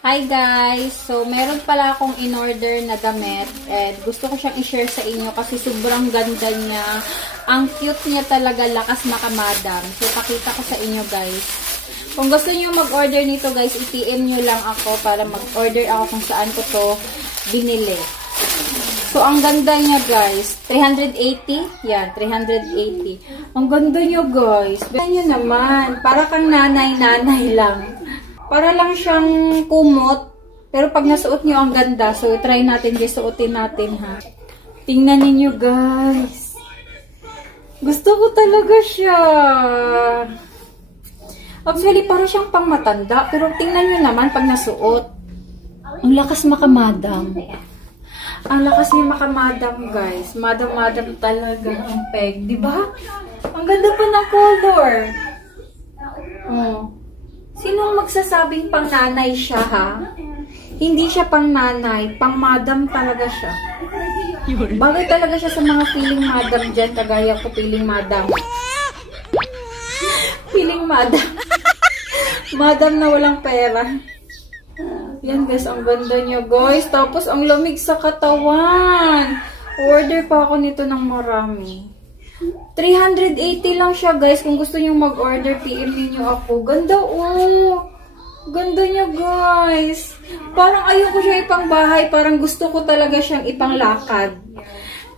Hi guys! So, meron pala akong in-order na damit and gusto ko siyang i-share sa inyo kasi sobrang ganda niya. Ang cute niya talaga, lakas makamadam. So, pakita ko sa inyo guys. Kung gusto niyo mag-order nito guys, i-PM nyo lang ako para mag-order ako kung saan ko to binili. So, ang ganda niya guys. 380? Yan, 380. Ang ganda niya guys. Ganda niya naman. Para kang nanay-nanay lang. Para lang siyang kumot. Pero pag nasuot niyo ang ganda. So, try natin guys. Suotin natin ha. Tingnan niyo guys. Gusto ko talaga siya. Actually, para siyang pang matanda. Pero tingnan niyo naman pag nasuot. Ang lakas makamadam. Ang lakas niya makamadam guys. Madam-madam talaga ang peg. Diba? Ang ganda pa ng color. Oh. Sinong magsasabing pang nanay siya, ha? Hindi siya pang nanay, pang madam talaga siya. Bagay talaga siya sa mga feeling madam dyan, kagaya ko feeling madam. Feeling madam. Madam na walang pera. Yan guys, ang ganda niya guys. Tapos ang lamig sa katawan. Order pa ako nito ng marami. 380 lang siya guys. Kung gusto niyo mag-order, PM niyo ako. Ganda oh. Ganda niya guys. Parang ayoko siya ipangbahay. Parang gusto ko talaga siyang ipanglakad.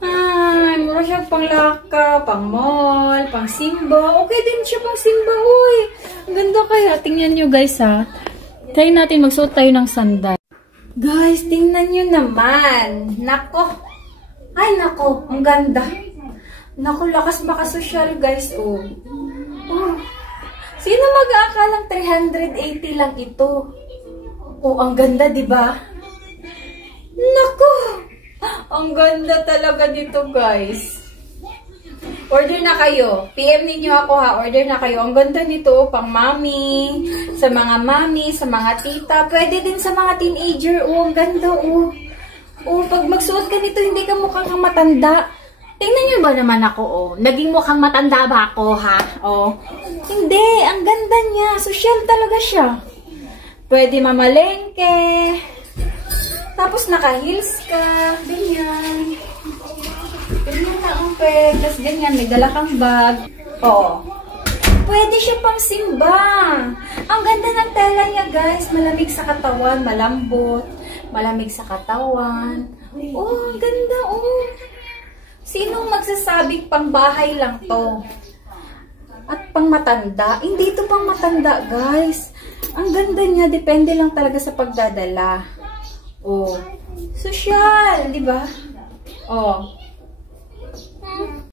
Ay, mura siyang panglaka, pang mall, pang simba. Okay din siya pang simba. Uy, ang ganda kaya. Tingnan niyo guys ha. Try natin magsuot tayo ng sandal. Guys, tingnan niyo naman. Nako. Ay nako, ang ganda. Naku, lakas makasosyal guys, oh. Oh. Sino mag-aakalang 380 lang ito? Oh, ang ganda, diba? Naku! Ang ganda talaga dito, guys. Order na kayo. PM ninyo ako ha. Order na kayo. Ang ganda nito, oh, pang mami, sa mga tita. Pwede din sa mga teenager, oh. Ang ganda, oh. Oh, pag magsuot ka nito, hindi ka mukhang kang matanda. Tingnan niyo ba naman ako, oh? Naging mukhang matanda ba ako, ha? Oh. Hindi, ang ganda niya. Social talaga siya. Pwede mamalengke. Tapos naka-heels ka. Ganyan. Ganyan na ang peg. Tapos ganyan, may dala kang bag. Oh. Pwede siya pang simba. Ang ganda ng tela niya, guys. Malamig sa katawan, malambot. Malamig sa katawan. Oh, ang ganda, oh. Sinong magsasabing pang bahay lang to? At pang matanda? Hindi ito pang matanda, guys. Ang ganda niya, depende lang talaga sa pagdadala. Oh, social, di ba? Oh,